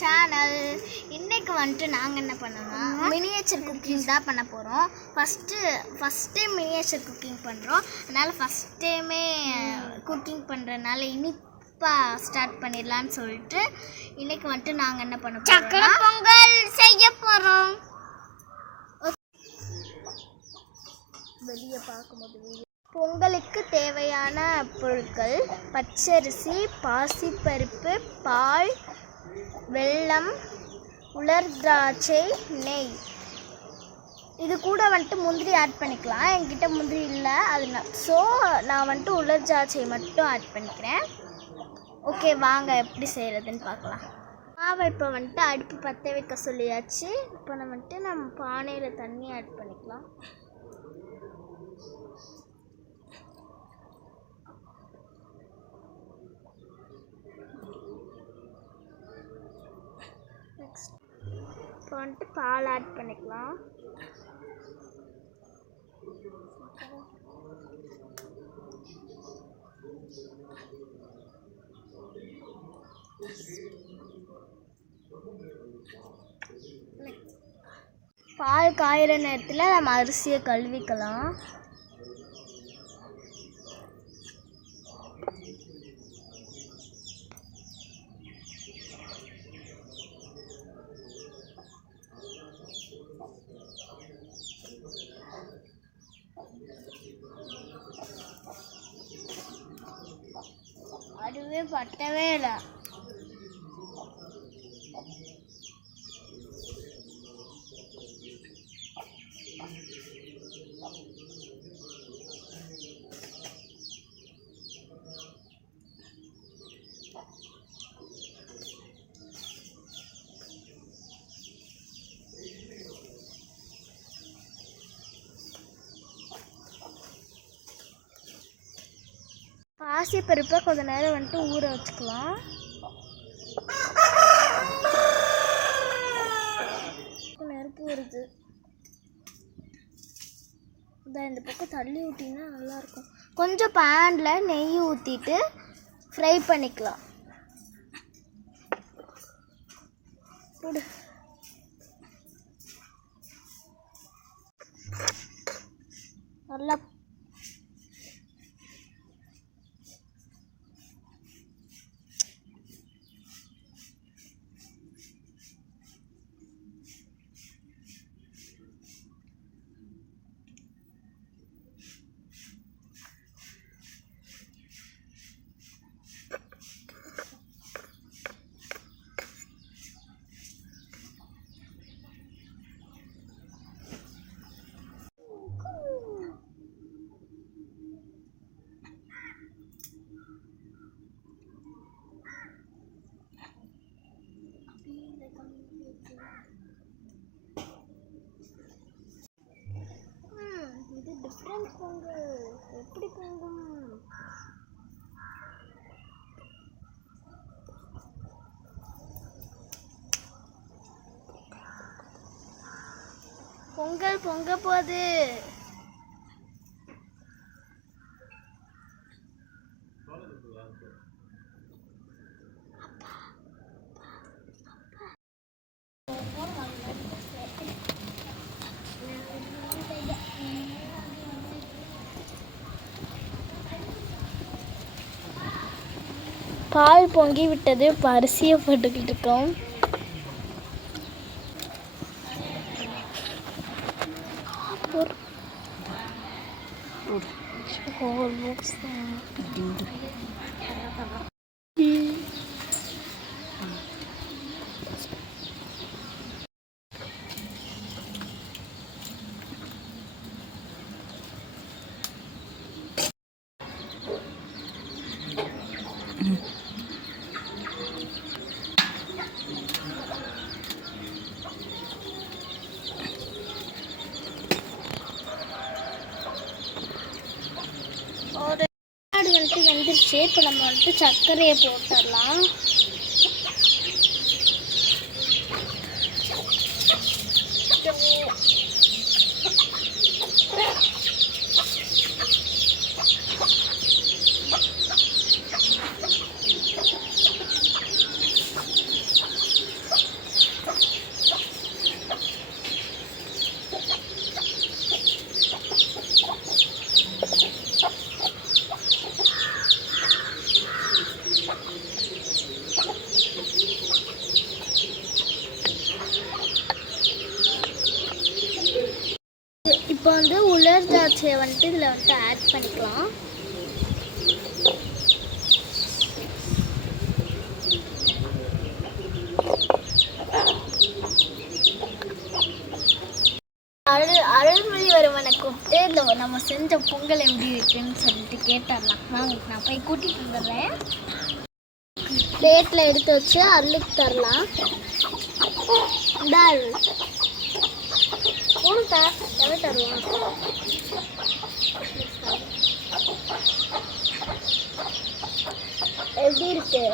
Channel. இன்னைக்கு வந்துட்டு நாங்கள் என்ன பண்ணோம்னா மினியேச்சர் குக்கிங் தான் பண்ண போகிறோம். ஃபஸ்ட் டைம் மினியேச்சர் குக்கிங் பண்ணுறோம். அதனால் ஃபஸ்ட் டைமே குக்கிங் பண்ணுறதுனால இனிப்பாக ஸ்டார்ட் பண்ணிடலான்னு சொல்லிட்டு இன்னைக்கு வந்துட்டு நாங்கள் என்ன பண்ண போகிறோம், சக்கரை பொங்கல் செய்ய போகிறோம். வெளியே பார்க்கும்போது பொங்கலுக்கு தேவையான பொருட்கள்: பச்சரிசி, பாசிப்பருப்பு, பால், வெல்லம், உலர் திராட்சை, நெய். இது கூட வந்துட்டு முந்திரி ஆட் பண்ணிக்கலாம். என்கிட்ட முந்திரி இல்லை, ஸோ நான் வந்துட்டு உலர் திராட்சை மட்டும் ஆட் பண்ணிக்கிறேன். ஓகே, வாங்க எப்படி செய்கிறதுன்னு பார்க்கலாம். மாவை இப்போ வந்துட்டு அடுப்பு பற்ற வைக்க சொல்லியாச்சு. இப்போ நம்ம பானையில் தண்ணி ஆட் பண்ணிக்கலாம். இப்போ வந்துட்டு பால் ஆட் பண்ணிக்கலாம். பால் காயிற நேரத்தில் நம்ம அரிசியை கழுவிக்கலாம். அதுவே பட்டவே இல்லை. பாசிப்பருப்பை கொஞ்ச நேரம் வந்துட்டு ஊற வச்சுக்கலாம். நெருப்பு வருது, இந்த பக்கம் தள்ளி ஊற்றினா நல்லாயிருக்கும். கொஞ்சம் பேனில் நெய் ஊற்றிட்டு ஃப்ரை பண்ணிக்கலாம். நல்லா இது டிஃப்ரெண்ட் பொங்கல். எப்படி பொங்கும்? பொங்கல் பொங்க போகுது. பால் பொங்கி விட்டது. இப்போ அரிசியை போட்டுக்கிட்டு இருக்கோம். வந்துட்டு வெந்துருச்சு. இப்போ நம்ம வந்துட்டு சர்க்கரையை போட்டுடலாம். மிக்சியில் வந்துட்டு ஆட் பண்ணிக்கலாம். அருள்மொழிவர்மனை கூப்பிட்டு இந்த நம்ம செஞ்ச பொங்கல் எப்படி இருக்குன்னு சொல்லிட்டு கேட்டுடலாம். வாங்க, நான் போய் கூட்டிகிட்டு வந்துடுறேன். பிளேட்டில் எடுத்து வச்சு அருளுக்கு தரலாம். இந்த அருள் ஊருக்கா எவ்வளோ தருவான்? எப்படி இருக்கு?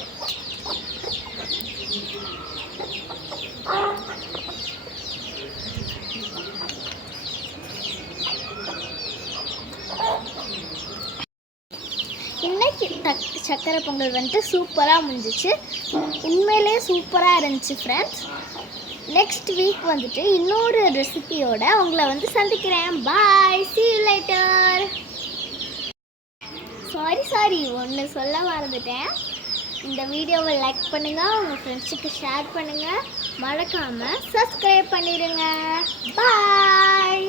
இன்னைக்கு சக்கரை பொங்கல் வந்துட்டு சூப்பராக முடிஞ்சிச்சு. உண்மையிலே சூப்பராக இருந்துச்சு ஃப்ரெண்ட்ஸ். நெக்ஸ்ட் வீக் வந்துட்டு இன்னொரு ரெசிபியோட உங்களை வந்து சந்திக்கிறேன். பாய், see you later. சாரி ஒன்று சொல்ல மறந்துட்டேன். இந்த வீடியோவை லைக் பண்ணுங்கள், உங்கள் ஃப்ரெண்ட்ஸுக்கு ஷேர் பண்ணுங்கள், மறக்காமல் சப்ஸ்கிரைப் பண்ணிடுங்க. பாய்.